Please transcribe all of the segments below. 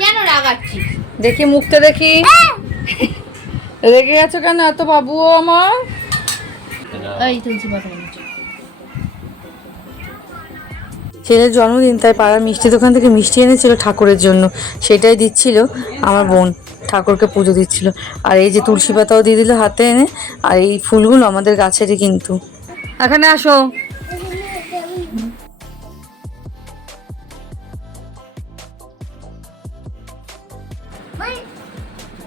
কেন রাগাচ্ছিস? দেখি মুখটা দেখি। রেগে গেছো কেন এত বাবুও আমার? এই তুলসী পাতা ছেলের জন্মদিন, তাই পাড়ার মিষ্টি দোকান থেকে মিষ্টি এনেছিল ঠাকুরের জন্য, সেটাই দিচ্ছিল আমার বোন, ঠাকুরকে পুজো দিচ্ছিল। আর এই যে তুলসী পাতাও দিয়ে দিল হাতে এনে। আর এই ফুলগুলো আমাদের গাছেরই কিন্তু। এখানে আসো।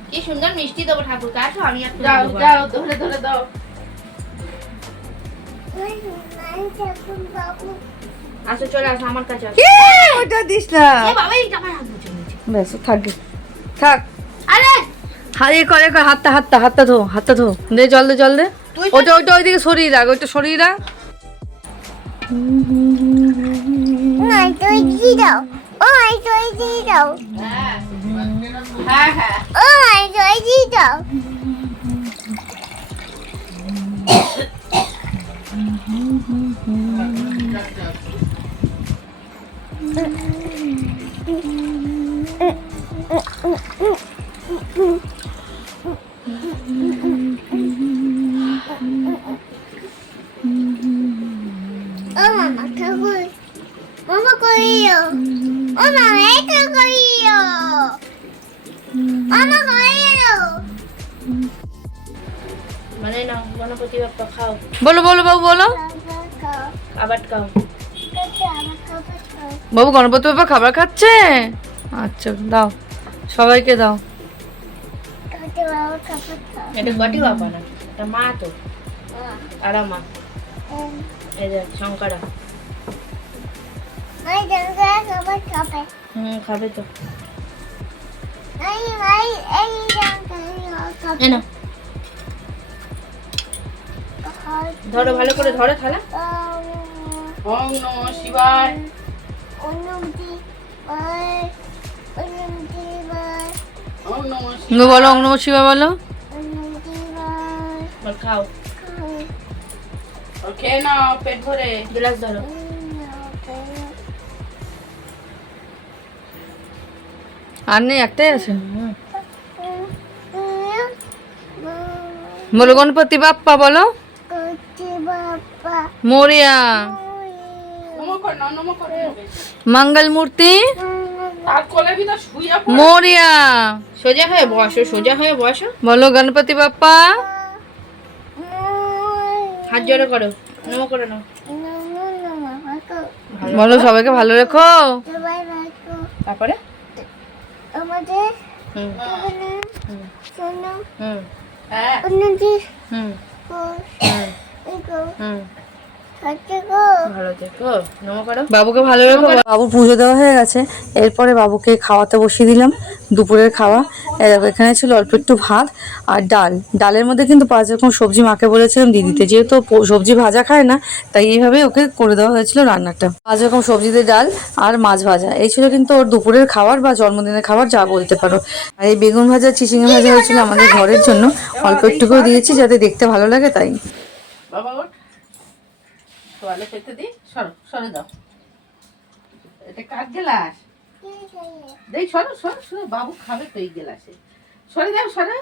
কি সুন্দর মিষ্টি দেবো ঠাকুরকে। আসো আমি একটু দাও দাও ধরে ধরে দাও। আসো চলে আসো আমার কাছে আসো। ওটা দিস না। এ বাবা এই জামা রাখবো চলে। ব্যাস থাকবে, থাক। আরে হাত করে হাতটা ধো দে, জল দে জল দে। ওটা ওটা ওইদিকে সরিয়ে রাখ, ওইটা সরিয়ে রাখ। হ্যাঁ হ্যাঁ মানে না গণপতি বাপ্পা খাও। বলো বলো বাবু বলো। আবার খাও। বাবু গণপতি বাবা খাবার খাচ্ছে। আচ্ছা দাও, সবাইকে দাও। এটা গটি বাবা না, এটা মা তো। আর মা এই যে শঙ্করা। খাবে তো। এনো ধরো, ভালো করে ধরো থালা। ওম নমঃ শিবায়। ওম নমঃ বলো ওম নমঃ শিবায় বলো। বল খাও। খেয়ে নাও পেট ভরে। গ্লাস ধরো। আর নেই, একটাই আছে। বলো গণপতি বাপ্পা বলো। মোরিয়া নমঃ কর না, নমঃ করে। মঙ্গল মূর্তি আর কোলে ভিতর শুইয়া পড়। মোরিয়া। সোজা হয়ে বসো, সোজা হয়ে বসো। বলো গণপতি বাপ্পা। হাত জোড়ে করো, নমো করে নাও। বলো সবাইকে ভালো রেখো। তারপরে আমাদের হুম সোনা হুম হ্যাঁ হুম হুম হুম ভালো থেকো, নমো করো। বাবুকে ভালো রেখো। বাবু পুজো দেওয়া হয়ে গেছে, এরপরে বাবুকে খাওয়াতে বসিয়ে দিলাম দুপুরের খাওয়া। এখানে ছিল অল্প একটু ভাত আর ডাল। ডালের মধ্যে কিন্তু 5 রকম সবজি মাকে বলেছিলাম দিয়ে দিতে, যেহেতু সবজি ভাজা খায় না, তাই এইভাবে ওকে করে দেওয়া হয়েছিল রান্নাটা। 5 রকম সবজিতে ডাল আর মাছ ভাজা, এই ছিল কিন্তু ওর দুপুরের খাবার বা জন্মদিনের খাবার যা বলতে পারো। আর এই বেগুন ভাজা চিচিঙ্গা ভাজা হয়েছিল আমাদের ঘরের জন্য, অল্প একটু করে দিয়েছি যাতে দেখতে ভালো লাগে তাই। বাবা ওঠ, তোয়ালে পেতে দি। সরো সরে দাও। এটা কার গ্লাস? দেখ সরো সরো সরো, বাবু খাবে তো এই গ্লাসে। সরে দাও সরে।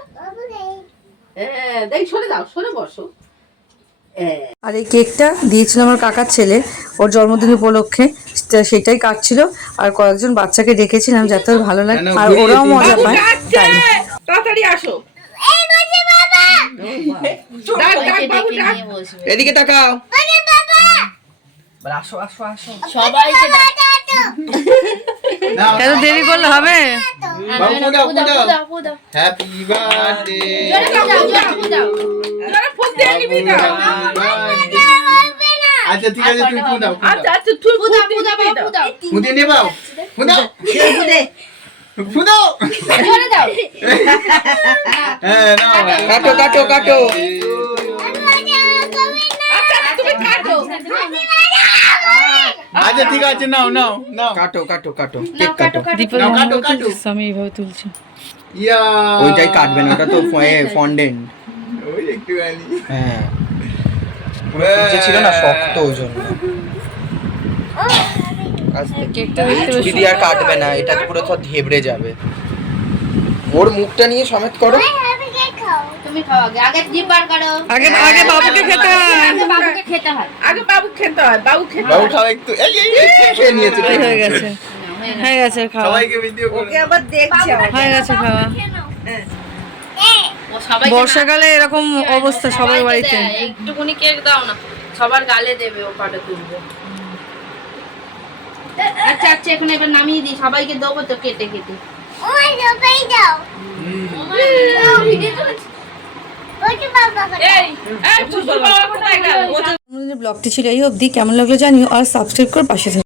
দেখ সরে দাও, সরে বসো। আর এই কেকটা দিয়েছিল আমার কাকার ছেলে ওর জন্মদিন উপলক্ষে, সেটাই কাটছিল। আর কয়েকজন বাচ্চাকে ডেকেছিলাম যাতে ওর ভালো লাগে আর ওরাও মজা পায় তাই। তাড়াতাড়ি আসো। ডাক ডাক বাবু ডাক। এদিকে তাকাও। আসো আসো আসো। সবাইকে এত দেরি করলে হবে? Happy birthday. জোরে ফুল দিয়ে নিবি না। আচ্ছা ঠিক আছে তুমি ফোন দাও। আচ্ছা আচ্ছা তুই ফুল দিয়ে নিবি না। ফোন দিয়ে নেবাও। ফোন দাও। ফোন দাও। করে দাও। হ্যাঁ নাও। কাটো কাটো কাটো। আচ্ছা তুমি কাটো। আচ্ছা ঠিক আছে নাও নাও নাও। কাটো কাটো কাটো। কেক কাটো। নাও কাটো কাটো। আমি এইভাবে তুলছি। ইয়া। ওইটাই কাটবেন, ওটা তো ফন্ডেন্ট। ওই একটু আনি। হ্যাঁ পুরো নিচে ছিল না, শক্ত ওই জন্য। আস্তে কেকটা দেখতে ছুরি বেশ দিয়ে আর কাটবে না, এটা পুরো তো ধেবড়ে যাবে। ওর মুখটা নিয়ে সমেত করো। তুমি খাও আগে, আগে জিভ বার করো। আগে আগে বাবুকে খেতে হয়। আগে বাবুকে খেতে হয়। আগে বাবু খেতে হয়, বাবু খেতে বাবু হয়। খাও একটু। এই খেয়ে নিয়েছে। এই হয়ে গেছে, হয়ে গেছে খাওয়া, সবাইকে ভিডিও করে। ওকে আবার দেখছে আমার। হয়ে গেছে খাওয়া। ও সবাইকে বর্ষাকালে এরকম অবস্থা সবার সবাইকে বাড়িতে। দেয়, একটুকুনি কেক দাও না, সবার গালে দেবে, ও পাটে তুলবে। আচ্ছা আচ্ছা, এখন এবার নামিয়ে দিই, সবাইকে দেবো তো কেটে কেটে। ব্লগটি ছিল এই অবধি, কেমন লাগলো জানিও আর সাবস্ক্রাইব করে পাশে থাকো।